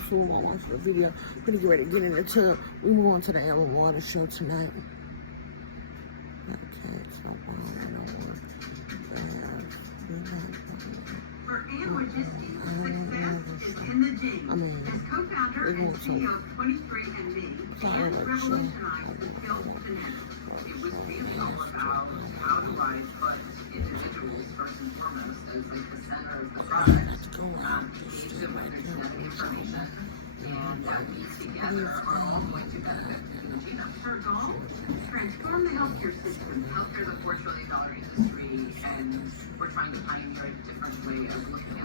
Soon while watching the video, I'm gonna get ready to get in the tub. We move on to the Ellen Water show tonight. Okay, so I don't know what I mean, it won't so individuals first and foremost as like the center of the product, each of them understanding information, and we together are all going to benefit from the genome. Our goal is transform the healthcare system. Healthcare is a $4 trillion industry, and we're trying to pioneer a different way of looking at